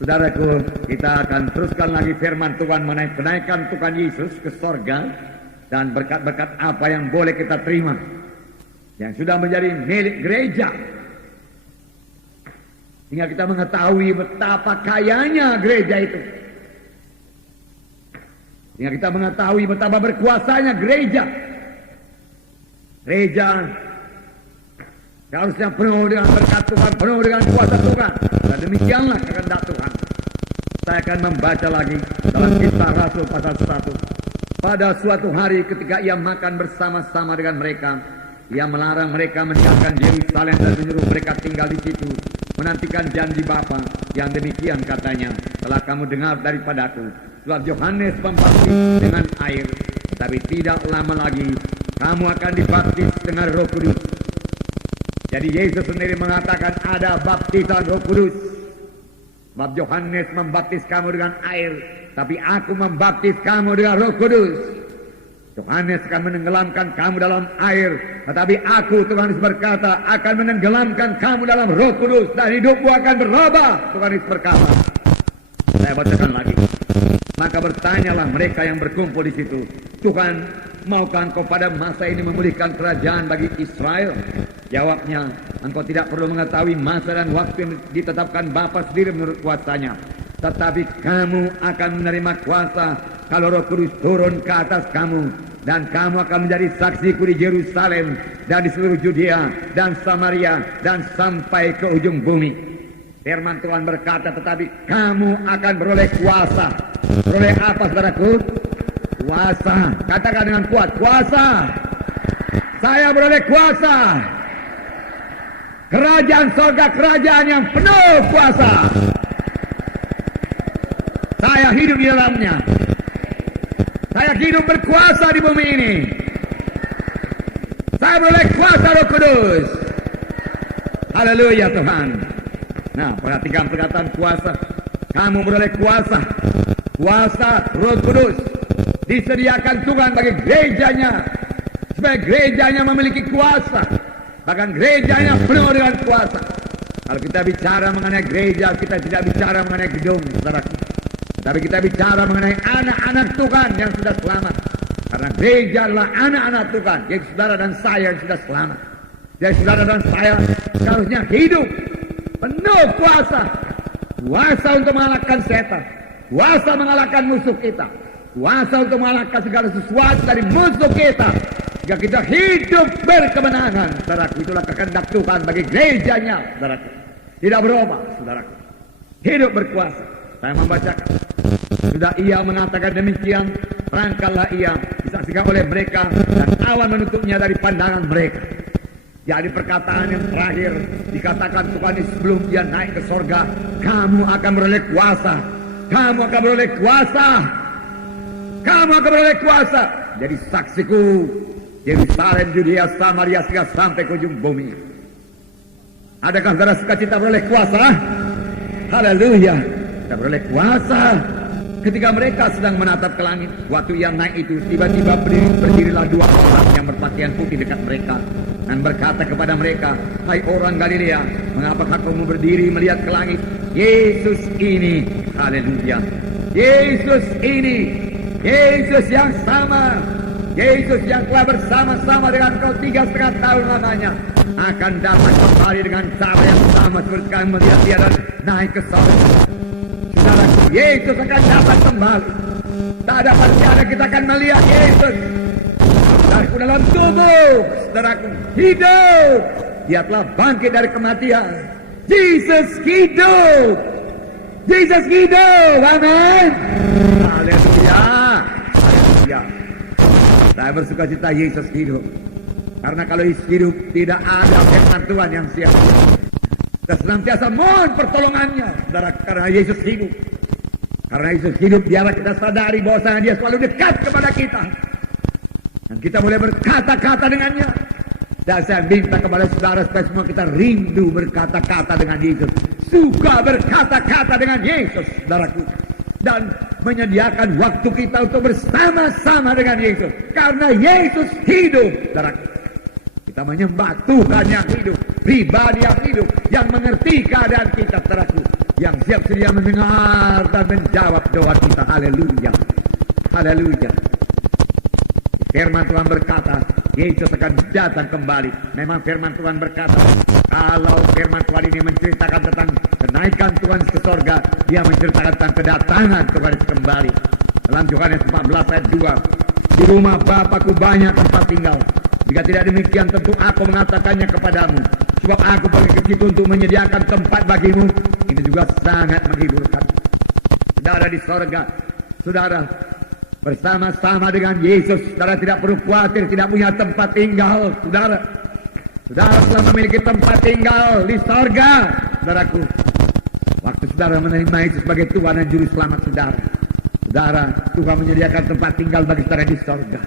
Saudaraku, kita akan teruskan lagi firman Tuhan mengenai kenaikan Tuhan Yesus ke sorga dan berkat-berkat apa yang boleh kita terima yang sudah menjadi milik gereja. Sehingga kita mengetahui betapa kayanya gereja itu. Sehingga kita mengetahui betapa berkuasanya gereja. Gereja harusnya penuh dengan berkat Tuhan, penuh dengan kuasa Tuhan. Dan demikianlah kehendak Tuhan. Saya akan membaca lagi dalam Kisah Rasul pasal 1. Pada suatu hari ketika ia makan bersama-sama dengan mereka, ia melarang mereka meninggalkan Yerusalem dan menyuruh mereka tinggal di situ, menantikan janji Bapa yang demikian katanya, telah kamu dengar daripadaku. Sebab Yohanes membaptis dengan air, tapi tidak lama lagi kamu akan dibaptis dengan Roh Kudus. Jadi Yesus sendiri mengatakan ada baptisan Roh Kudus. Sebab Yohanes membaptis kamu dengan air, tapi aku membaptis kamu dengan Roh Kudus. Yohanes akan menenggelamkan kamu dalam air, tetapi aku, Tuhan Yesus berkata, akan menenggelamkan kamu dalam Roh Kudus dan hidupmu akan berubah. Tuhan Yesus berkata. Saya bacakan lagi. Maka bertanyalah mereka yang berkumpul di situ, Tuhan, maukah engkau pada masa ini memulihkan kerajaan bagi Israel? Jawabnya, engkau tidak perlu mengetahui masa dan waktu yang ditetapkan Bapa sendiri menurut kuasanya. Tetapi kamu akan menerima kuasa kalau Roh Kudus turun ke atas kamu. Dan kamu akan menjadi saksiku di Yerusalem dan di seluruh Judea dan Samaria dan sampai ke ujung bumi. Firman Tuhan berkata, tetapi kamu akan beroleh kuasa. Beroleh apa, saudaraku? Kuasa. Katakan dengan kuat, kuasa. Saya beroleh kuasa. Kerajaan sorga, kerajaan yang penuh kuasa. Saya hidup di dalamnya. Saya hidup berkuasa di bumi ini. Saya beroleh kuasa Roh Kudus. Haleluya Tuhan. Nah, perhatikan perkataan kuasa. Kamu beroleh kuasa. Kuasa Roh Kudus disediakan Tuhan bagi gerejanya, supaya gerejanya memiliki kuasa. Bahkan gerejanya penuh dengan kuasa. Kalau kita bicara mengenai gereja, kita tidak bicara mengenai gedung, saudaraku. Tapi kita bicara mengenai anak-anak Tuhan yang sudah selamat. Karena gereja adalah anak-anak Tuhan, yaitu saudara dan saya yang sudah selamat. Jadi saudara dan saya seharusnya hidup penuh kuasa. Kuasa untuk mengalahkan setan. Kuasa mengalahkan musuh kita. Kuasa untuk mengalahkan segala sesuatu dari musuh kita. Jika kita hidup berkemenangan, saudaraku, itulah kehendak Tuhan bagi gerejanya, saudaraku. Tidak berubah, saudaraku. Hidup berkuasa. Saya membacakan. Sudah ia mengatakan demikian, perangkallah ia disaksikan oleh mereka dan awan menutupnya dari pandangan mereka. Jadi perkataan yang terakhir dikatakan Tuhan sebelum dia naik ke sorga, kamu akan beroleh kuasa. Kamu akan beroleh kuasa. Kamu akan beroleh kuasa. Jadi saksiku Yerusalem, Judea, Samaria sampai ke ujung bumi. Adakah saudara sukacita beroleh kuasa? Haleluya. Kita beroleh kuasa. Ketika mereka sedang menatap ke langit, waktu yang naik itu, tiba-tiba berdirilah dua orang yang berpakaian putih dekat mereka dan berkata kepada mereka, hai orang Galilea, mengapa kamu berdiri melihat ke langit? Yesus ini, haleluya, Yesus ini, Yesus yang sama, Yesus yang telah bersama-sama dengan kau 3,5 tahun lamanya, akan datang kembali dengan cara yang sama seperti kami melihat dia dan naik ke sorga. Saudaraku, Yesus akan dapat kembali. Tak dapat tiada kita akan melihat Yesus. Saudaraku, dalam tubuh, saudaraku, hidup. Dia telah bangkit dari kematian. Yesus hidup. Yesus hidup. Amin. Haleluya. Haleluya. Saya bersuka cita Yesus hidup. Karena kalau Yesus hidup, tidak ada firman Tuhan yang siap. Kita senantiasa mohon pertolongannya, saudara, karena Yesus hidup. Karena Yesus hidup, biarlah kita sadari bahwasanya dia selalu dekat kepada kita. Dan kita boleh berkata-kata dengannya. Dan saya minta kepada saudara supaya semua kita rindu berkata-kata dengan Yesus. Suka berkata-kata dengan Yesus, saudaraku. Dan menyediakan waktu kita untuk bersama-sama dengan Yesus. Karena Yesus hidup, saudaraku. Kita menyembah Tuhan yang hidup, pribadi yang hidup, yang mengerti keadaan kita, saudaraku. yang siap sedia mendengar dan menjawab doa kita. Haleluya. Haleluya. Firman Tuhan berkata, Yesus akan datang kembali. Memang firman Tuhan berkata, kalau firman Tuhan ini menceritakan tentang kenaikan Tuhan ke sorga, dia menceritakan tentang kedatangan Tuhan kembali. Dalam Yohanes 14 ayat 2, di rumah Bapakku banyak tempat tinggal. Jika tidak demikian, tentu aku mengatakannya kepadamu. Sebab aku pergi ke situ untuk menyediakan tempat bagimu. Ini juga sangat menghiburkan. Saudara di sorga, saudara bersama-sama dengan Yesus, saudara tidak perlu khawatir tidak punya tempat tinggal. Saudara telah memiliki tempat tinggal di sorga, saudaraku. Waktu saudara menerima Yesus sebagai Tuhan dan Juru Selamat saudara, Tuhan menyediakan tempat tinggal bagi saudara di sorga.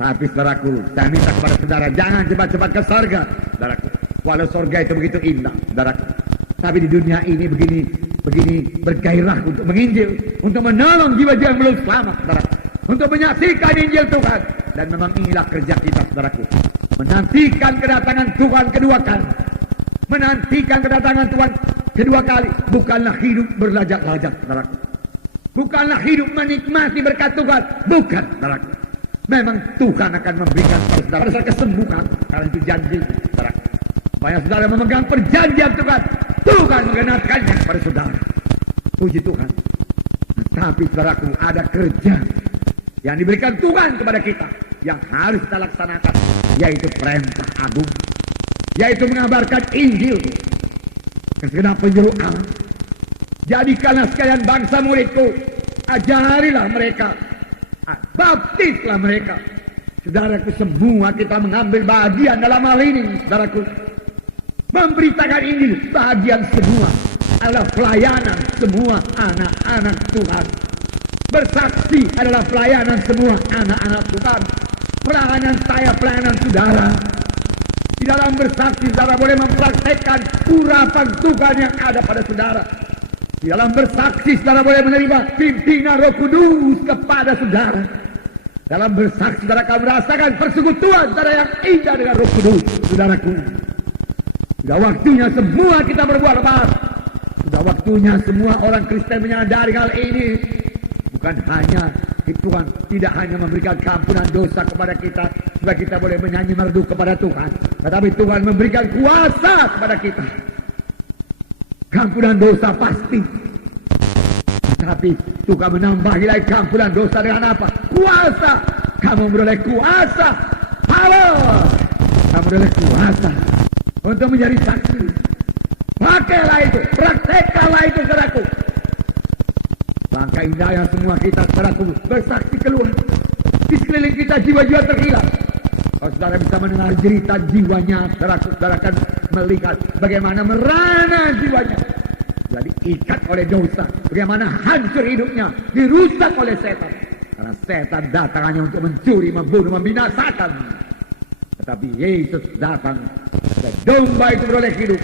Tapi saudaraku, saya minta kepada saudara, jangan cepat-cepat ke sorga, saudaraku. Walau sorga itu begitu indah, saudaraku. Tapi di dunia ini begini bergairah untuk menginjil, untuk menolong jiwa-jiwa yang belum selamat, saudaraku, untuk menyaksikan Injil Tuhan. Dan memang inilah kerja kita, saudaraku, menantikan kedatangan Tuhan kedua kali. Menantikan kedatangan Tuhan kedua kali bukanlah hidup berlajak-lajak, saudaraku. Bukanlah hidup menikmati berkat Tuhan, bukan, saudaraku. Memang Tuhan akan memberikan pada saudara kesembuhan, karena itu janji, saudaraku. Supaya saudara memegang perjanjian Tuhan mengenakannya pada saudara. Puji Tuhan. Tapi saudaraku, ada kerja yang diberikan Tuhan kepada kita yang harus kita laksanakan, yaitu perintah agung, yaitu mengabarkan Injil ke segenap penjuru alam. Jadikanlah sekalian bangsa muridku, ajarilah mereka, baptislah mereka. Saudaraku, semua kita mengambil bagian dalam hal ini, saudaraku. Memberitakan Injil, bagian semua adalah pelayanan semua anak-anak Tuhan. Bersaksi adalah pelayanan semua anak-anak Tuhan. Pelayanan saya, pelayanan saudara. Di dalam bersaksi, saudara boleh mempraktekkan urapan Tuhan yang ada pada saudara. Di dalam bersaksi, saudara boleh menerima pimpinan Roh Kudus kepada saudara. Dalam bersaksi, saudara akan merasakan persekutuan saudara yang indah dengan Roh Kudus, saudaraku. Sudah waktunya semua kita berbuat lepas. Sudah waktunya semua orang Kristen menyadari hal ini. Bukan hanya Tuhan tidak hanya memberikan keampunan dosa kepada kita supaya kita boleh menyanyi merdu kepada Tuhan, tetapi Tuhan memberikan kuasa kepada kita. Keampunan dosa pasti, tetapi Tuhan menambahi lagi keampunan dosa dengan apa? Kuasa. Kamu beroleh kuasa, power. Kamu beroleh kuasa untuk menjadi saksi. Pakailah itu, praktekkanlah itu, saudaraku. Langkah indah yang semua kita, saudaraku, bersaksi keluar. Di sekeliling kita jiwa-jiwa terhilang. Kalau saudara bisa mendengar cerita jiwanya, saudaraku, saudara akan melihat bagaimana merana jiwanya. Sudah diikat oleh dosa. Bagaimana hancur hidupnya, dirusak oleh setan. Karena setan datang hanya untuk mencuri, membunuh, membinasakan. Tetapi Yesus datang, dan domba itu beroleh hidup,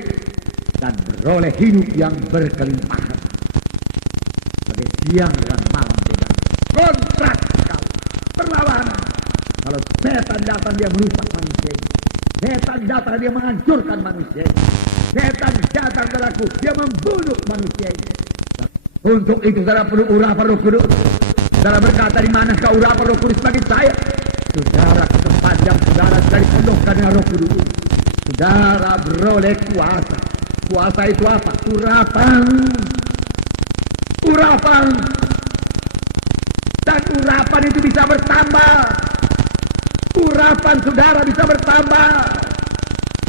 dan beroleh hidup yang berkelimpahan. Sebagai siang dan malam beda. Kontrak sekali, perlawanan. Kalau setan datang dia merusak manusia. Setan datang dia menghancurkan manusia. Setan datang kelaku, dia membunuh manusia ini. Untuk itu saudara perlu urapan Roh Kudus. Saudara berkata, di manakah urapan Roh Kudus bagi saya? Saudara sepanjang saudara dari penuhkan dengan Roh Kudus, saudara beroleh kuasa. Kuasa itu apa? Urapan. Urapan. Dan urapan itu bisa bertambah. Urapan saudara bisa bertambah.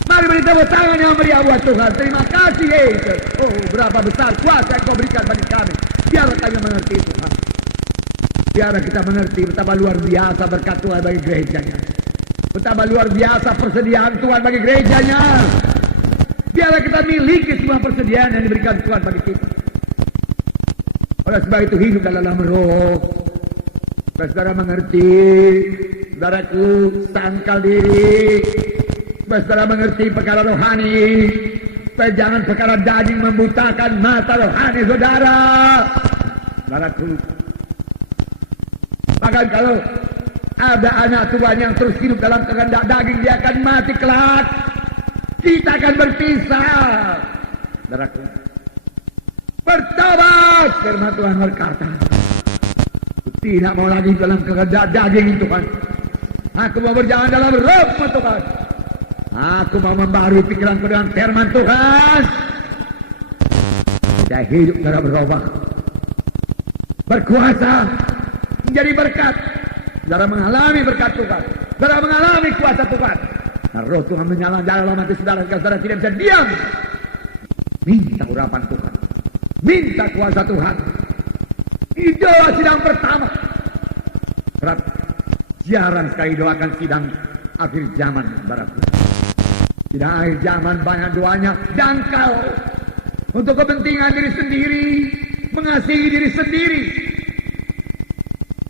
Mari beri tepuk tangan yang meriah buat Tuhan. Terima kasih Yesus. Oh, berapa besar kuasa yang kau berikan bagi kami. Biarlah kami mengerti Tuhan. Biarlah kita mengerti betapa luar biasa berkat Tuhan bagi gerejanya. Betapa luar biasa persediaan Tuhan bagi gerejanya. Biarlah kita miliki semua persediaan yang diberikan Tuhan bagi kita. Oleh sebab itu hidup dalam roh. Saudara mengerti, saudaraku, sangkal diri. Saudara mengerti perkara rohani. Supaya jangan perkara daging membutakan mata rohani saudara. Saudaraku, bahkan kalau ada anak Tuhan yang terus hidup dalam kehendak daging, dia akan mati kelak. Kita akan berpisah. Saudaraku, Bertobat, firman Tuhan berkata. Tidak mau lagi dalam kehendak daging Tuhan. Aku mau berjalan dalam roh Tuhan. Aku mau membarui pikiranku dengan firman Tuhan. Saya hidup dalam roh berkuasa menjadi berkat. Saudara mengalami berkat Tuhan. Saudara mengalami kuasa Tuhan. Nah, roh Tuhan menyala dalam hati saudara. Saudara tidak bisa diam. Minta urapan Tuhan. Minta kuasa Tuhan. Doa sidang pertama. Berat. Jarang sekali doakan sidang akhir zaman, saudaraku. Sidang akhir zaman banyak doanya dangkal. Untuk kepentingan diri sendiri. Mengasihi diri sendiri.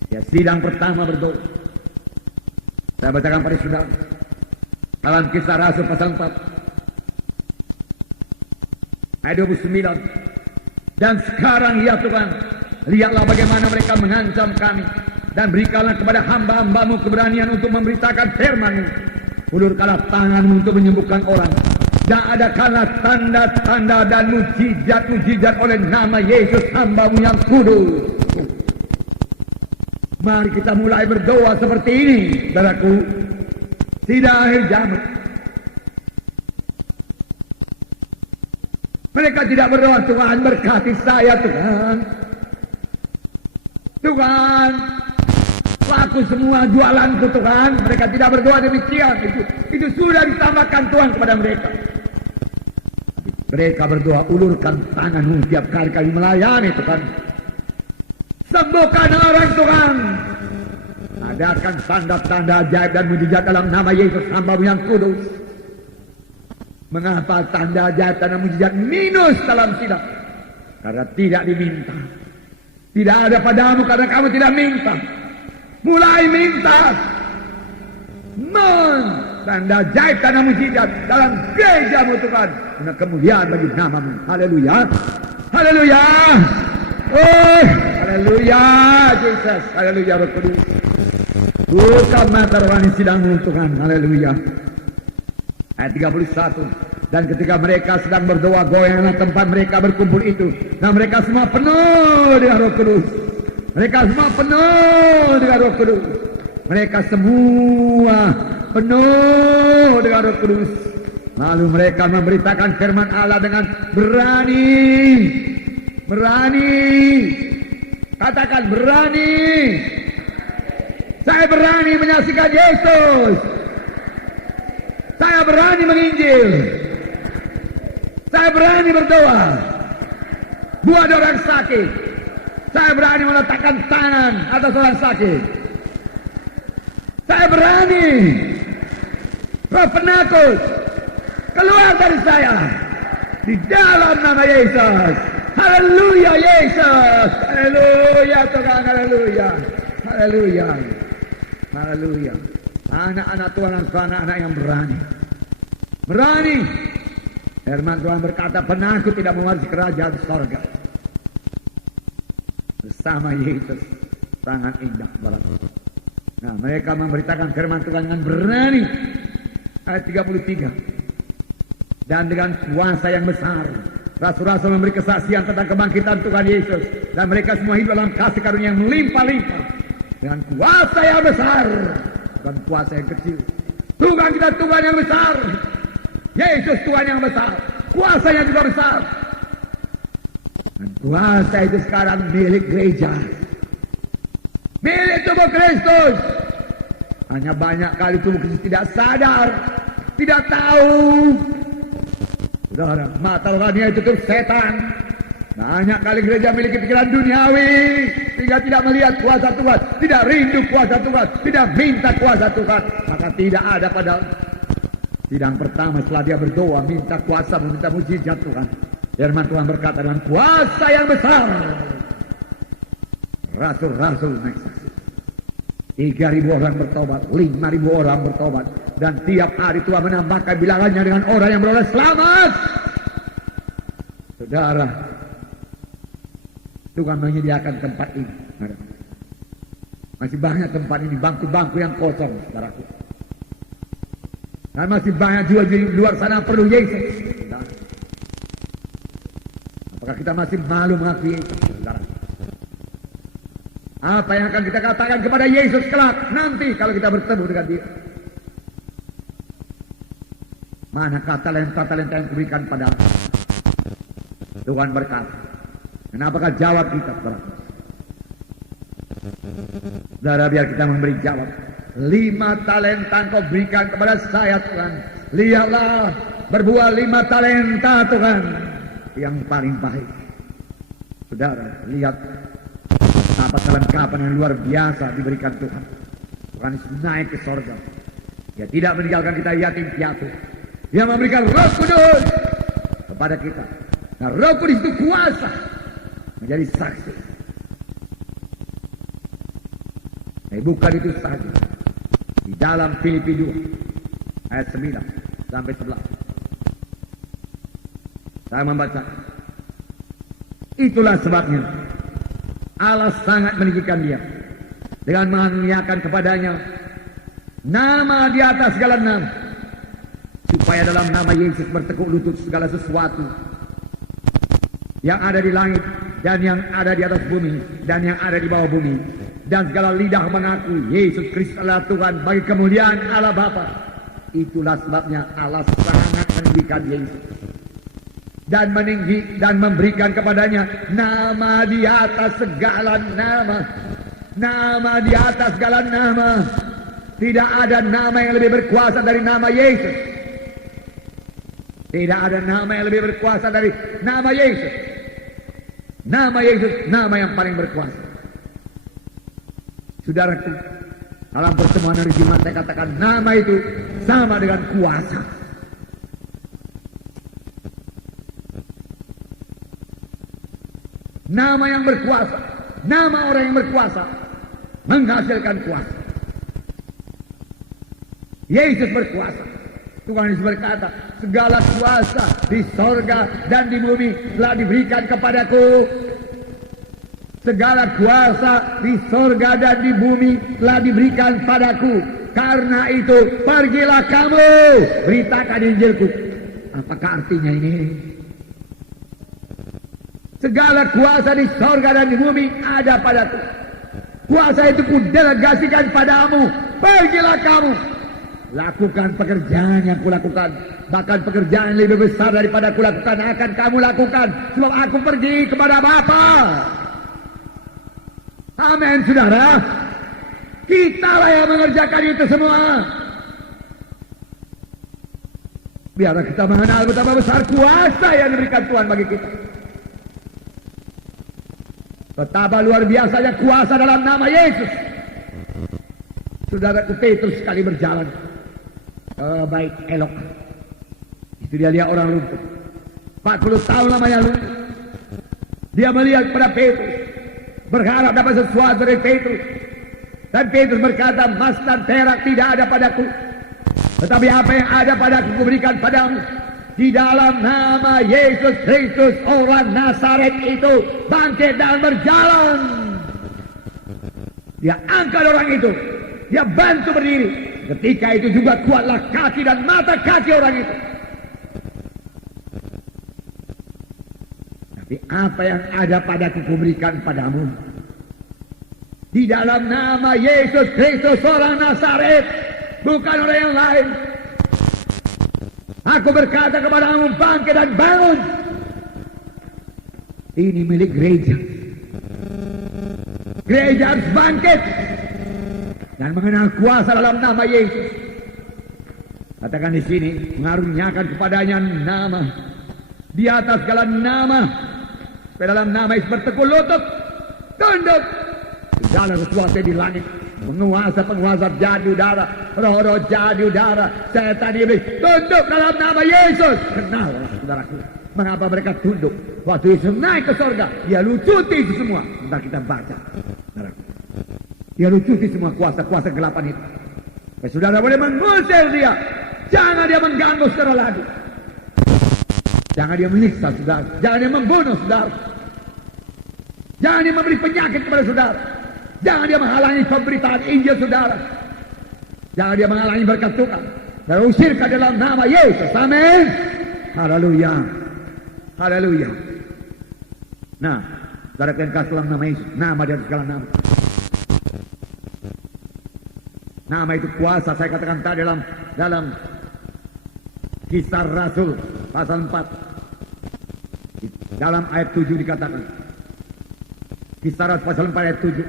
Ya, sidang pertama berdoa. Saya bacakan pada saudara. Dalam Kisah Rasul pasal 4. Ayat 29. Dan sekarang ya Tuhan, lihatlah bagaimana mereka mengancam kami. Dan berikanlah kepada hamba-hambamu keberanian untuk memberitakan firman-Mu. Ulurkanlah tangan-Mu untuk menyembuhkan orang. Dan adakanlah tanda-tanda dan mujizat-mujizat oleh nama Yesus hamba-Mu yang kudus. Mari kita mulai berdoa seperti ini, saudaraku. Tidak akhir zaman. Mereka tidak berdoa, Tuhan berkati saya, Tuhan. Tuhan, laku semua jualanku, Tuhan. Mereka tidak berdoa demikian. Itu sudah ditambahkan Tuhan kepada mereka. Mereka berdoa, ulurkan tangan-Mu tiap kali kami melayani, Tuhan. Sembuhkan orang, Tuhan. Adakan tanda-tanda ajaib dan mujizat dalam nama Yesus hamba-Mu yang kudus. Mengapa tanda ajaib dan mujizat minus dalam sidang? Karena tidak diminta. Tidak ada padamu karena kamu tidak minta. Mulai minta. Tanda ajaib dan mujizat dalam gereja-Mu, Tuhan. Karena kemuliaan bagi nama-Mu. Haleluya. Haleluya. Oh, haleluya, Yesus. Haleluya, Roh Kudus. Buka mata rohani sidang-Mu, Tuhan. Haleluya. Ayat 31. Dan ketika mereka sedang berdoa, goyanglah tempat mereka berkumpul itu. Nah, mereka semua penuh dengan Roh Kudus. Mereka semua penuh dengan Roh Kudus. Mereka semua penuh dengan Roh Kudus. Lalu mereka memberitakan firman Allah dengan berani. Berani. Katakan berani. Saya berani menyaksikan Yesus. Saya berani menginjil. Saya berani berdoa. Buat orang sakit. Saya berani meletakkan tangan atas orang sakit. Saya berani. Roh penakut keluar dari saya. Di dalam nama Yesus. Haleluya Yesus. Haleluya Tuhan. Haleluya. Haleluya. Haleluya. Anak-anak Tuhan dan anak-anak yang berani. Berani. Firman Tuhan berkata, penakut tidak mewarisi kerajaan sorga. Bersama Yesus. Sangat indah balas. Nah, mereka memberitakan firman Tuhan dengan berani. Ayat 33. Dan dengan kuasa yang besar. Rasul-rasul memberi kesaksian tentang kebangkitan Tuhan Yesus. Dan mereka semua hidup dalam kasih karunia yang melimpah-limpah. Dengan kuasa yang besar. Bukan kuasa yang kecil. Tuhan kita Tuhan yang besar. Yesus Tuhan yang besar. Kuasanya juga besar. Dan kuasa itu sekarang milik gereja. Milik tubuh Kristus. Hanya banyak kali tubuh Kristus tidak sadar. Tidak tahu. Saudara, mata rohaninya itu terus setan. Banyak kali gereja memiliki pikiran duniawi. Sehingga tidak melihat kuasa Tuhan. Tidak rindu kuasa Tuhan. Tidak minta kuasa Tuhan. Maka tidak ada pada sidang pertama setelah dia berdoa. Minta kuasa, meminta mujizat Tuhan. Firman Tuhan berkata dengan kuasa yang besar. Rasul-rasul naik saksi. 3.000 orang bertobat. 5.000 orang bertobat. Dan tiap hari Tuhan menambahkan bilangannya dengan orang yang beroleh selamat. Saudara, Tuhan menyediakan tempat ini. Masih banyak tempat ini, bangku-bangku yang kosong, saudaraku. Dan masih banyak juga di luar sana perlu Yesus. Apakah kita kita masih malu mengakui itu, saudara. Apa yang akan kita katakan kepada Yesus kelak nanti kalau kita bertemu dengan Dia? Manakah talenta-talenta yang kuberikan pada Tuhan berkata? Dan apakah jawab kita, saudara? Saudara, biar kita memberi jawab. 5 talenta Engkau berikan kepada saya, Tuhan. Lihatlah, berbuah 5 talenta, Tuhan, yang paling baik. Saudara, lihat apa kelengkapan yang luar biasa diberikan Tuhan. Tuhan Yesus naik ke sorga. Dia tidak meninggalkan kita yatim piatu. Dia memberikan Roh Kudus kepada kita. Nah, Roh Kudus itu kuasa menjadi saksi. Nah, bukan itu saja. Di dalam Filipi 2 ayat 9 sampai 11. Saya membaca. Itulah sebabnya Allah sangat meninggikan Dia dengan mengaruniakan kepadanya nama di atas segala nama, supaya dalam nama Yesus bertekuk lutut segala sesuatu yang ada di langit dan yang ada di atas bumi dan yang ada di bawah bumi, dan segala lidah mengaku Yesus Kristus adalah Tuhan bagi kemuliaan Allah Bapa. Itulah sebabnya Allah sangat meninggikan Yesus dan memberikan kepadanya nama di atas segala nama. Nama di atas segala nama. Tidak ada nama yang lebih berkuasa dari nama Yesus. Tidak ada nama yang lebih berkuasa dari nama Yesus. Nama Yesus, nama yang paling berkuasa. Saudaraku, dalam pertemuan hari Jumat saya katakan nama itu sama dengan kuasa. Nama yang berkuasa, nama orang yang berkuasa menghasilkan kuasa. Yesus berkuasa. Tuhan Yesus berkata, segala kuasa di sorga dan di bumi telah diberikan kepadaku. Segala kuasa di sorga dan di bumi telah diberikan padaku. Karena itu pergilah kamu, beritakan Injilku. Apakah artinya ini? Segala kuasa di sorga dan di bumi ada padaku. Kuasa itu kudelegasikan padamu. Pergilah kamu, lakukan pekerjaan yang kulakukan. Bahkan pekerjaan yang lebih besar daripada kulakukan akan kamu lakukan. Sebab aku pergi kepada Bapa. Amin, saudara. Kitalah yang mengerjakan itu semua. Biarlah kita mengenal betapa besar kuasa yang diberikan Tuhan bagi kita. Betapa luar biasanya kuasa dalam nama Yesus. Saudaraku Petrus sekali berjalan baik elok. Itu dia lihat orang lumpuh. 40 tahun lamanya lumpuh. Dia melihat kepada Petrus, berharap dapat sesuatu dari Petrus. Dan Petrus berkata, emas dan perak tidak ada padaku, tetapi apa yang ada padaku kuberikan padamu. Di dalam nama Yesus Kristus orang Nazaret itu bangkit dan berjalan. Dia angkat orang itu, dia bantu berdiri. Ketika itu juga kuatlah kaki dan mata kaki orang itu. Tapi apa yang ada padaku kuberikan padamu. Di dalam nama Yesus Kristus orang Nazaret, bukan orang yang lain. Aku berkata kepadamu, bangkit dan bangun. Ini milik gereja. Gereja harus bangkit dan mengenal kuasa dalam nama Yesus. Katakan di sini, mengaruniakan kepadanya nama di atas segala nama. Dalam nama Yesus bertekuk lutut, tunduk. Segala sesuatu di langit, penguasa-penguasa jadi udara, roh-roh jadi udara, setan iblis tunduk dalam nama Yesus. Kenallah saudaraku, mengapa mereka tunduk? Waktu Yesus naik ke sorga, dia lucuti itu semua. Bentar kita baca, saudaraku. Dia lucuti semua kuasa-kuasa gelapan itu. Saudara boleh mengusir dia, jangan dia mengganggu saudara lagi. Jangan dia menyiksa saudara, jangan dia membunuh saudara, jangan dia memberi penyakit kepada saudara. Jangan dia menghalangi pemberitaan Injil saudara. Jangan dia menghalangi berkat Tuhan. Dan usirkan dalam nama Yesus. Amin. Haleluya. Haleluya. Nah, saudara kalian kasih dalam nama Yesus, nama dari segala nama. Nama itu kuasa, saya katakan tadi dalam Kisah Rasul pasal 4. Dalam ayat 7 dikatakan. Kisah Rasul pasal 4 ayat 7.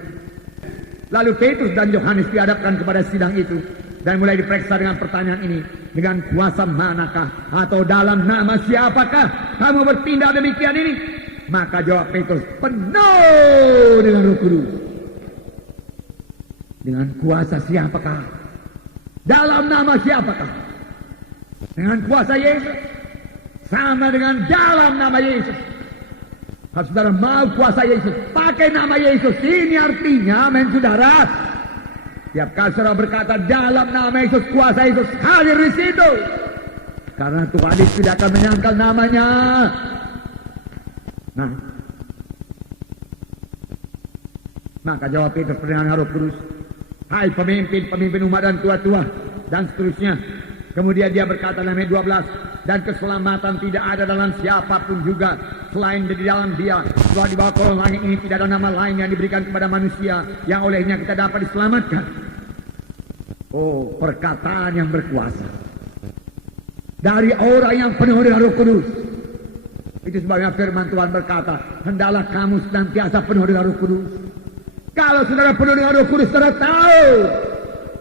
Lalu Petrus dan Yohanes dihadapkan kepada sidang itu dan mulai diperiksa dengan pertanyaan ini. Dengan kuasa manakah atau dalam nama siapakah kamu bertindak demikian ini? Maka jawab Petrus, penuh dengan Roh Kudus. Dengan kuasa siapakah? Dalam nama siapakah? Dengan kuasa Yesus. Sama dengan dalam nama Yesus. Kalau saudara mau kuasa Yesus, pakai nama Yesus. Ini artinya, amin saudara. Tiap kali saudara berkata dalam nama Yesus, kuasa Yesus hadir di situ. Karena Tuhan tidak akan menyangkal namanya. Nah, maka jawab Petrus dengan Roh Kudus, hai pemimpin umat dan tua-tua dan seterusnya. Kemudian dia berkata dalam ayat 12, dan keselamatan tidak ada dalam siapapun juga selain di dalam dia. Setelah di bawah kolong langit ini tidak ada nama lain yang diberikan kepada manusia yang olehnya kita dapat diselamatkan. Oh, perkataan yang berkuasa dari orang yang penuh dengan Roh Kudus. Itu sebabnya firman Tuhan berkata, hendaklah kamu senantiasa penuh dengan Roh Kudus. Kalau saudara penuh dengan Roh Kudus, saudara tahu,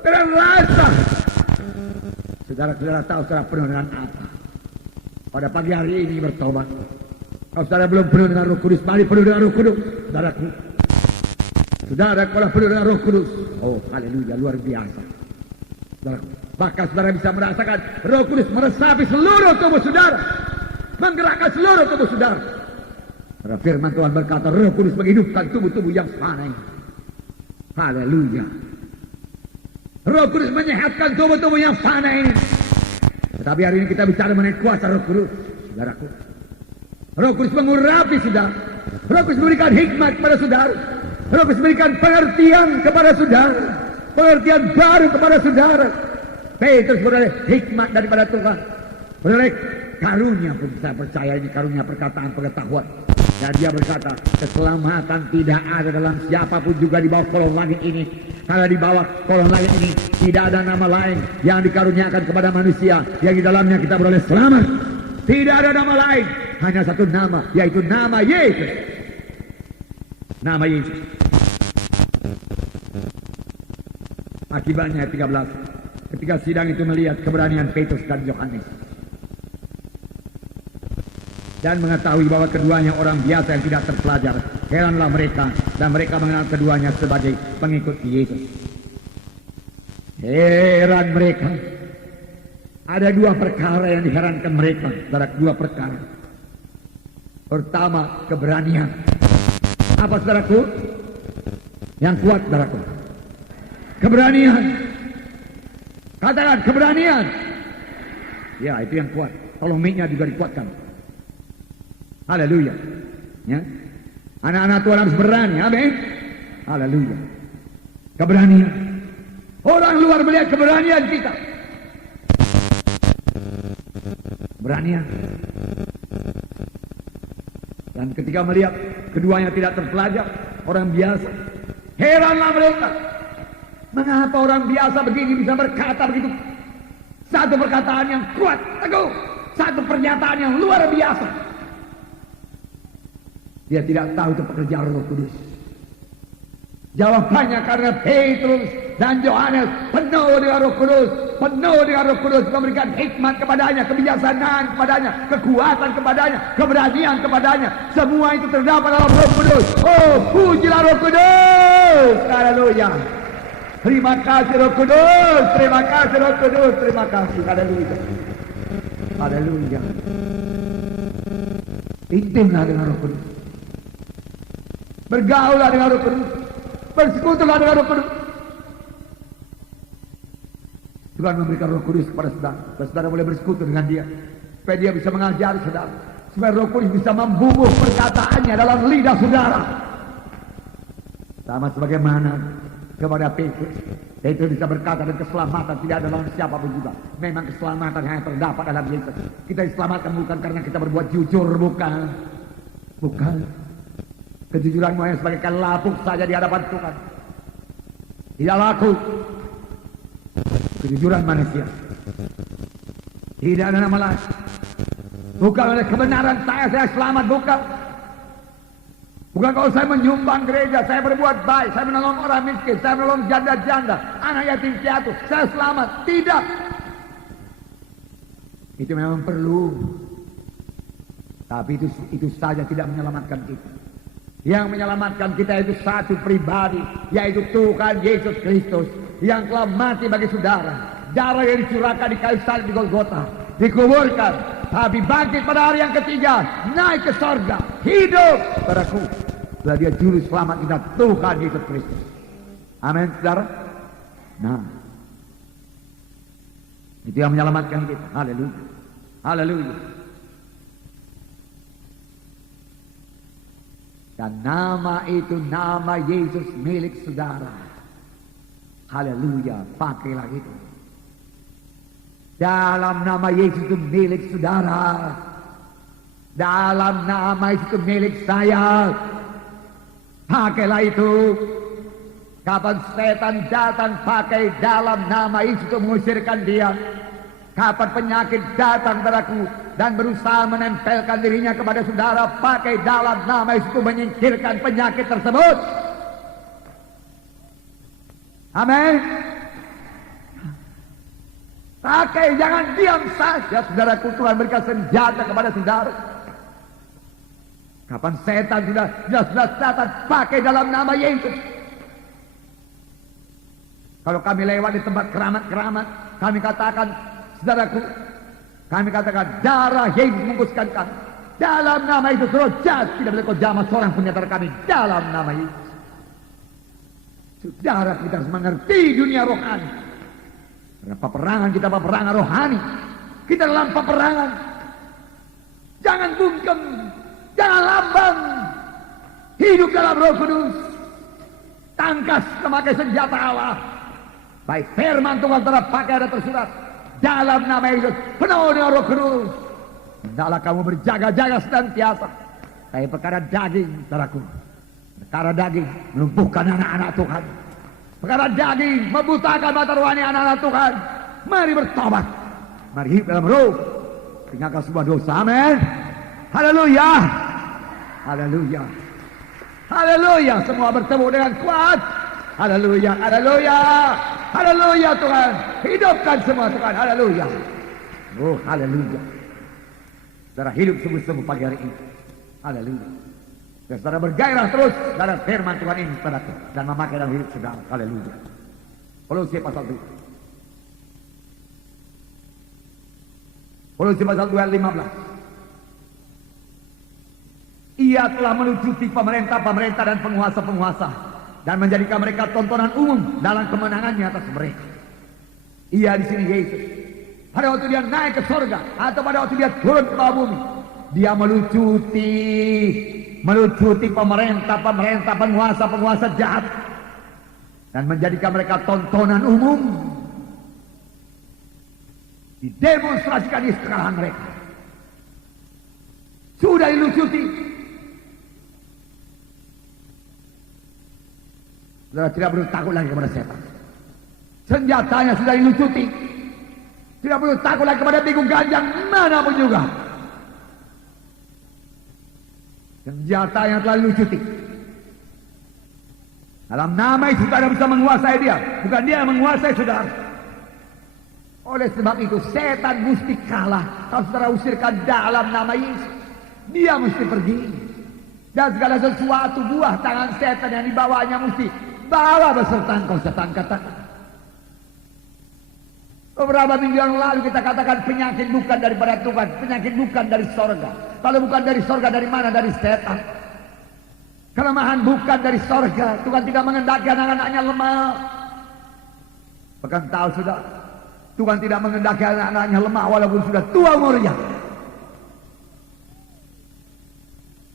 saudara rasa. Saudara tahu saudara penuh dengan apa. Pada pagi hari ini bertobat. Kalau saudara belum penuh dengan Roh Kudus, mari penuh dengan Roh Kudus. Saudaraku, saudara kalau penuh dengan Roh Kudus, oh haleluya, luar biasa. Saudaraku, bahkan saudara bisa merasakan Roh Kudus meresapi seluruh tubuh saudara, menggerakkan seluruh tubuh saudara. Karena firman Tuhan berkata, Roh Kudus menghidupkan tubuh-tubuh yang fana ini. Haleluya. Roh Kudus menyehatkan tubuh-tubuh yang fana ini. Tetapi hari ini kita bicara mengenai kuasa Roh Kudus, saudaraku. Roh Kudus mengurapi saudara. Roh Kudus memberikan hikmat kepada saudara. Roh Kudus memberikan pengertian kepada saudara. Pengertian baru kepada saudara. Petrus beroleh hikmat daripada Tuhan. Beroleh karunia, pun saya percaya ini karunia perkataan pengetahuan. Dan dia berkata, keselamatan tidak ada dalam siapapun juga di bawah kolong langit ini. Karena di bawah kolong langit ini tidak ada nama lain yang dikaruniakan kepada manusia yang di dalamnya kita beroleh selamat. Tidak ada nama lain, hanya satu nama, yaitu nama Yesus. Nama Yesus. Akibatnya ayat 13. Ketika sidang itu melihat keberanian Petrus dan Yohanes dan mengetahui bahwa keduanya orang biasa yang tidak terpelajar, heranlah mereka dan mereka mengenal keduanya sebagai pengikut Yesus. Heran mereka. Ada dua perkara yang diherankan mereka. Saudara, dua perkara. Pertama, keberanian. Apa saudaraku? Yang kuat saudaraku. Keberanian. Katakan keberanian. Ya, itu yang kuat. Tolong mic-nya juga dikuatkan. Haleluya. Ya. Anak-anak Tuhan harus berani. Amin. Haleluya. Keberanian. Orang luar melihat keberanian kita. Keberanian. Dan ketika melihat keduanya tidak terpelajar, orang biasa, heranlah mereka. Mengapa orang biasa begini bisa berkata begitu? Satu perkataan yang kuat, teguh. Satu pernyataan yang luar biasa. Dia tidak tahu itu pekerjaan Roh Kudus. Jawabannya karena Petrus dan Yohanes penuh dengan Roh Kudus, penuh dengan Roh Kudus, memberikan hikmat kepadanya, kebijaksanaan kepadanya, kekuatan kepadanya, keberanian kepadanya. Semua itu terdapat dalam Roh Kudus. Oh, pujilah Roh Kudus. Haleluya. Terima kasih Roh Kudus, terima kasih Roh Kudus, terima kasih. Haleluya. Haleluya. Intimlah dengan Roh Kudus. Bergaulah dengan Roh Kudus. Bersekutulah dengan Roh Kudus. Tuhan memberikan Roh Kudus kepada saudara. Dan saudara boleh bersekutu dengan dia. Supaya dia bisa mengajari saudara. Supaya Roh Kudus bisa membubuh perkataannya dalam lidah saudara. Sama sebagaimana kepada Petrus. Petrus bisa berkata dan keselamatan tidak ada dalam siapapun juga. Memang keselamatan hanya terdapat dalam Yesus. Kita diselamatkan bukan karena kita berbuat jujur. Bukan. Bukan. Kejujuranmu hanya sebagai lapuk saja di hadapan Tuhan. Tidak laku. Kejujuran manusia. Tidak ada nama lain. Bukan oleh kebenaran saya selamat, bukan. Bukan kalau saya menyumbang gereja, saya berbuat baik, saya menolong orang miskin, saya menolong janda-janda, anak yatim piatu, saya selamat. Tidak. Itu memang perlu. Tapi itu saja tidak menyelamatkan kita. Yang menyelamatkan kita itu satu pribadi, yaitu Tuhan Yesus Kristus yang telah mati bagi saudara. Darah yang dicurahkan di kayu salib di Golgota, dikuburkan, tapi bangkit pada hari yang ketiga, naik ke sorga, hidup. Saudaraku, sudah dia juru selamat kita, Tuhan Yesus Kristus. Amin, saudara. Nah, itu yang menyelamatkan kita. Haleluya, haleluya. Dan nama itu nama Yesus milik saudara. Haleluya, pakailah itu. Dalam nama Yesus itu milik saudara. Dalam nama Yesus itu milik saya. Pakailah itu. Kapan setan datang, pakai dalam nama Yesus itu mengusirkan dia. Kapan penyakit datang padaku dan berusaha menempelkan dirinya kepada saudara, pakai dalam nama Yesus itu menyingkirkan penyakit tersebut. Amin. Pakai, jangan diam saja, saudaraku. Tuhan berikan senjata kepada saudara. Kapan setan sudah jelas-jelas datang, pakai dalam nama Yesus. Kalau kami lewat di tempat keramat-keramat, kami katakan, saudaraku, kami katakan darah Yesus membuskan kami. Dalam nama Yesus, roh jahat tidak boleh kau jamah seorang pun di antara kami. Dalam nama Yesus. Saudara, kita harus mengerti dunia rohani. Karena peperangan kita peperangan rohani. Kita dalam peperangan. Jangan bungkem, jangan lambang. Hidup dalam Roh Kudus. Tangkas memakai senjata Allah. Baik firman Tuhan terpakai ada tersurat. Dalam nama Yesus, penuh dengan Roh Kudus. Hendaklah kamu berjaga-jaga senantiasa. Tapi perkara daging, saudaraku, perkara daging melumpuhkan anak-anak Tuhan. Perkara daging membutakan mata rohani anak-anak Tuhan. Mari bertobat, mari hidup dalam Roh, tinggalkan sebuah dosa. Amin. Haleluya, haleluya, haleluya. Semua bertemu dengan kuat. Haleluya, haleluya, haleluya. Tuhan hidupkan semua, Tuhan. Haleluya. Oh, haleluya. Saudara hidup sungguh-sungguh pagi hari ini. Haleluya. Dan saudara bergairah terus dalam firman Tuhan ini, saudaraku, dan memakai dalam hidup saudara. Haleluya. Kolose pasal 2. Kolose pasal 2 ayat 15. Ia telah melucuti pemerintah-pemerintah dan penguasa-penguasa dan menjadikan mereka tontonan umum dalam kemenangannya atas mereka. Ia di sini Yesus. Pada waktu dia naik ke surga atau pada waktu dia turun ke bawah bumi, dia melucuti pemerintah-pemerintah, penguasa-penguasa jahat dan menjadikan mereka tontonan umum. Didemonstrasikan di sekalian mereka. Sudah dilucuti. Saudara tidak perlu takut lagi kepada setan. Senjatanya sudah dilucuti. Tidak perlu takut lagi kepada bingung ganjang manapun juga. Senjata yang telah dilucuti. Dalam nama Yesus saudara bisa menguasai dia. Bukan dia yang menguasai saudara. Oleh sebab itu setan mesti kalah. Kalau saudara usirkan dalam nama Yesus, dia mesti pergi. Dan segala sesuatu buah tangan setan yang dibawanya mesti bawa beserta engkau, setan katakan. Beberapa minggu yang lalu kita katakan penyakit bukan daripada Tuhan, penyakit bukan dari sorga. Kalau bukan dari sorga, dari mana? Dari setan. Kelemahan bukan dari sorga. Tuhan tidak mengendaki anak-anaknya lemah. Bahkan tahu sudah, Tuhan tidak mengendaki anak-anaknya lemah walaupun sudah tua umurnya.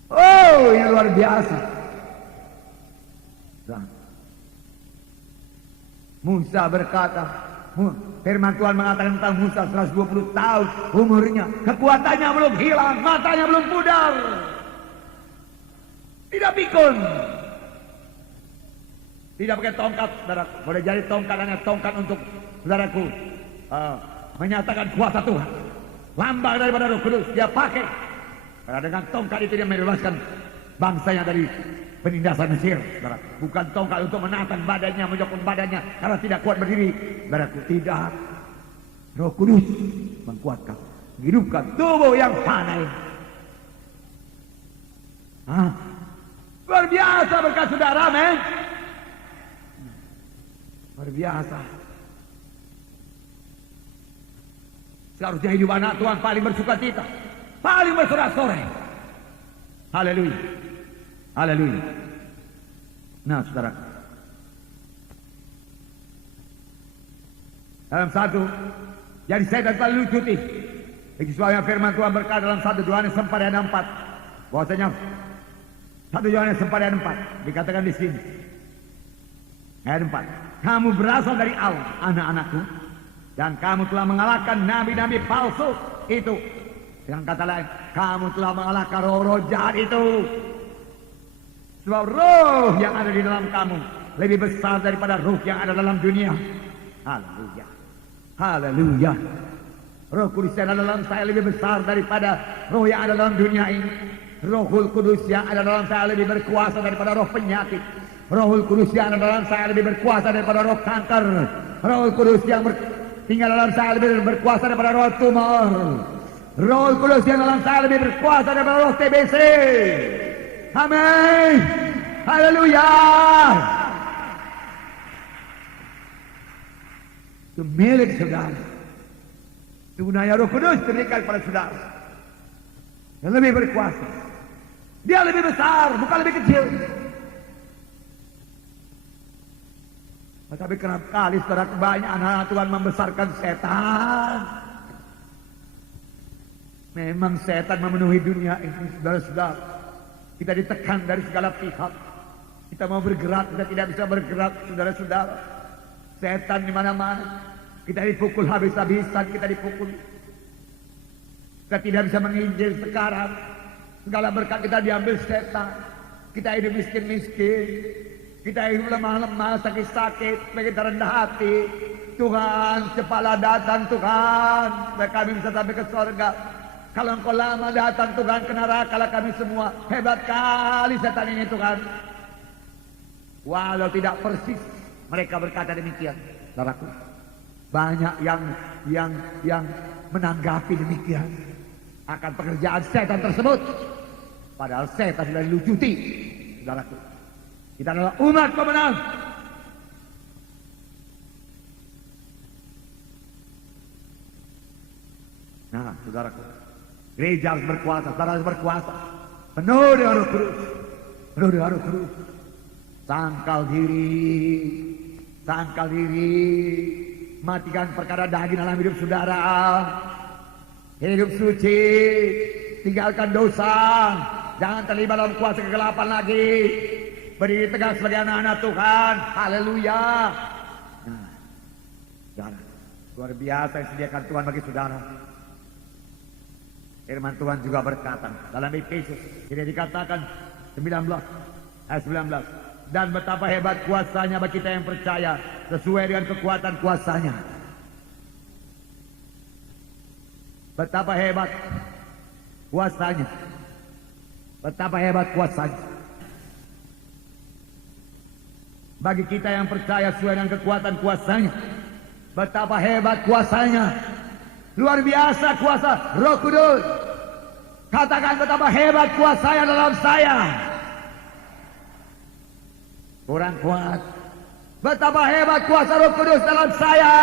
Oh, ini luar biasa. Musa berkata, firman Tuhan mengatakan tentang Musa 120 tahun umurnya, kekuatannya belum hilang, matanya belum pudar. Tidak pikun. Tidak pakai tongkat, saudaraku. Boleh jadi tongkat hanya tongkat untuk saudaraku menyatakan kuasa Tuhan. Lambang daripada Roh Kudus dia pakai. Karena dengan tongkat itu dia membebaskan bangsanya dari penindasan Mesir, saudaraku. Bukan tongkat untuk menahan badannya, menyokong badannya karena tidak kuat berdiri, saudaraku. Tidak. Roh Kudus menguatkan, menghidupkan tubuh yang fana ini. Luar biasa berkat saudara, men. Luar biasa. Seharusnya hidup anak Tuhan paling bersuka cita, paling bersorak-sorai. Haleluya. Haleluya. Nah, saudara, dalam satu, jadi setan selalu lucuti. Sebabnya firman Tuhan berkata dalam 1 Yohanes 4 ayat 4, bahwasanya 1 Yohanes 4 ayat 4 dikatakan di sini. Ayat 4. Kamu berasal dari Allah, anak-anakku, dan kamu telah mengalahkan nabi-nabi palsu itu. Dengan kata lain, kamu telah mengalahkan roh-roh jahat itu. Sebab roh yang ada di dalam kamu lebih besar daripada roh yang ada dalam dunia. Haleluya. Haleluya. Roh Kudus yang ada dalam saya lebih besar daripada roh yang ada dalam dunia ini. Rohul Kudus yang ada dalam saya lebih berkuasa daripada roh penyakit. Rohul Kudus yang ada dalam saya lebih berkuasa daripada roh kanker. Rohul Kudus yang tinggal dalam saya lebih berkuasa daripada roh tumor. Rohul Kudus yang dalam saya lebih berkuasa daripada roh TBC. Amin. Haleluya. Itu milik saudara. Sebenarnya Roh Kudus diberikan kepada saudara yang lebih berkuasa. Dia lebih besar, bukan lebih kecil. Tapi kerap kali saudara, banyak anak Tuhan membesarkan setan. Memang setan memenuhi dunia ini, saudara-saudara. Kita ditekan dari segala pihak. Kita mau bergerak, kita tidak bisa bergerak, saudara-saudara. Setan di mana-mana. Kita dipukul habis-habisan, kita dipukul. Kita tidak bisa menginjil sekarang. Segala berkat kita diambil setan. Kita hidup miskin-miskin. Kita hidup lemah-lemah, sakit-sakit, kita rendah hati. Tuhan, cepatlah datang Tuhan, supaya kami bisa sampai ke surga. Kalau engkau lama datang Tuhan, ke neraka lah kami semua. Hebat kali setan ini Tuhan. Walau tidak persis mereka berkata demikian, saudaraku. Banyak yang menanggapi demikian akan pekerjaan setan tersebut. Padahal setan sudah dilucuti, saudaraku. Kita adalah umat pemenang. Nah, saudaraku, gereja harus berkuasa, saudara harus berkuasa. Penuh dengan Roh Kudus, penuh dengan Roh Kudus. Sangkal diri, matikan perkara daging dalam hidup saudara. Hidup suci, tinggalkan dosa, jangan terlibat dalam kuasa kegelapan lagi. Berdiri tegak sebagai anak-anak Tuhan. Haleluya. Nah, saudara, luar biasa yang disediakan Tuhan bagi saudara. Firman Tuhan juga berkata dalam Efesus, ini dikatakan 19 ayat 19. Dan betapa hebat kuasanya bagi kita yang percaya, sesuai dengan kekuatan kuasanya. Betapa hebat kuasanya. Betapa hebat kuasanya. Bagi kita yang percaya sesuai dengan kekuatan kuasanya. Betapa hebat kuasanya. Luar biasa kuasa Roh Kudus. Katakan betapa hebat kuasanya dalam saya. Kurang kuat. Betapa hebat kuasa Roh Kudus dalam saya.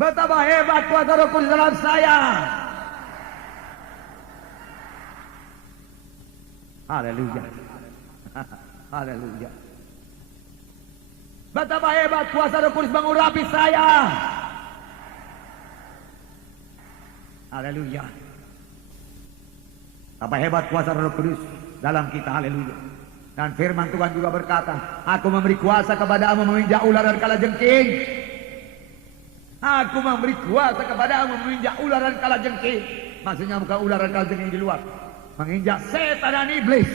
Betapa hebat kuasa Roh Kudus dalam saya. Haleluya. Haleluya. Betapa hebat kuasa Roh Kudus mengurapi saya. Haleluya. Betapa hebat kuasa Roh Kudus dalam kita. Haleluya. Dan firman Tuhan juga berkata, aku memberi kuasa kepadamu menginjak ular dan kalajengking. Aku memberi kuasa kepadamu menginjak ular dan kalajengking. Maksudnya bukan ular dan kalajengking di luar, menginjak setan dan iblis,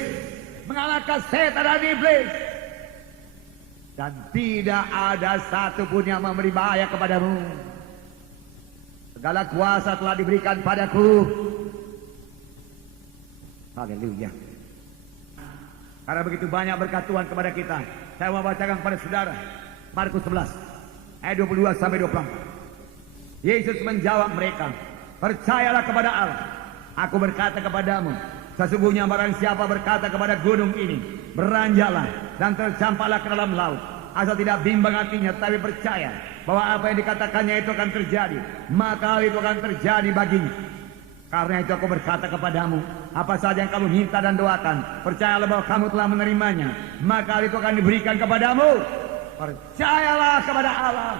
mengalahkan setan dan iblis, dan tidak ada satupun yang memberi bahaya kepadamu. Segala kuasa telah diberikan padaku. Haleluya. Karena begitu banyak berkat Tuhan kepada kita, saya mau bacakan kepada saudara Markus 11 ayat 22 sampai 24. Yesus menjawab mereka, percayalah kepada Allah. Aku berkata kepadamu, sesungguhnya barang siapa berkata kepada gunung ini, beranjaklah dan tercampaklah ke dalam laut, asal tidak bimbang hatinya, tapi percaya bahwa apa yang dikatakannya itu akan terjadi, maka hal itu akan terjadi baginya. Karena itu aku berkata kepadamu, apa saja yang kamu minta dan doakan, percayalah bahwa kamu telah menerimanya, maka hal itu akan diberikan kepadamu. Percayalah kepada Allah.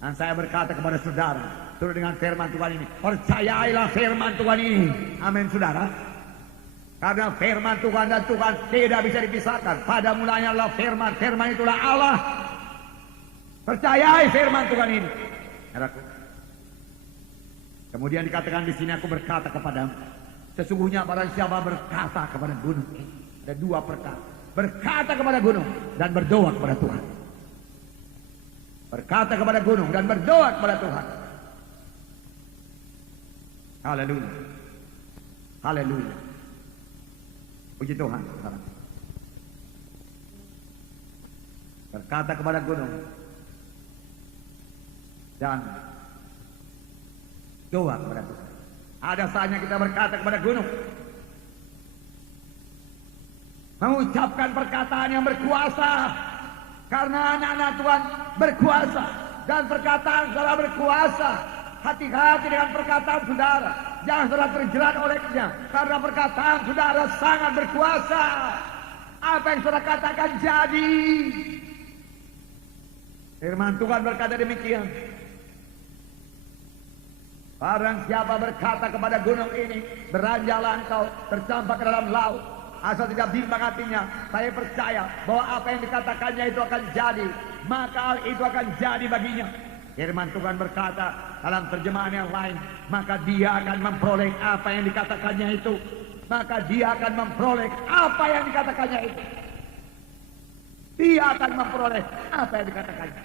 Dan saya berkata kepada saudara, turut dengan firman Tuhan ini, percayailah firman Tuhan ini. Amin saudara. Karena firman Tuhan dan Tuhan tidak bisa dipisahkan. Pada mulanya adalah firman, firman itulah Allah. Percayai firman Tuhan ini. Kemudian dikatakan di sini, aku berkata kepadamu, sesungguhnya barang siapa berkata kepada gunung ini, ada dua perkara, berkata kepada gunung dan berdoa kepada Tuhan. Berkata kepada gunung dan berdoa kepada Tuhan. Haleluya. Haleluya. Puji Tuhan. Berkata kepada gunung dan doa kepada Tuhan. Ada saatnya kita berkata kepada gunung, mengucapkan perkataan yang berkuasa, karena anak-anak Tuhan berkuasa dan perkataan saudara berkuasa. Hati-hati dengan perkataan saudara, jangan saudara terjerat olehnya, karena perkataan saudara sangat berkuasa. Apa yang saudara katakan jadi. Firman Tuhan berkata demikian, barang siapa berkata kepada gunung ini, beranjaklah engkau, tercampak ke dalam laut, asal tidak bimbang hatinya, saya percaya bahwa apa yang dikatakannya itu akan jadi, maka hal itu akan jadi baginya. Firman Tuhan berkata dalam terjemahan yang lain, maka dia akan memperoleh apa yang dikatakannya itu. Maka dia akan memperoleh apa yang dikatakannya itu. Dia akan memperoleh apa yang dikatakannya.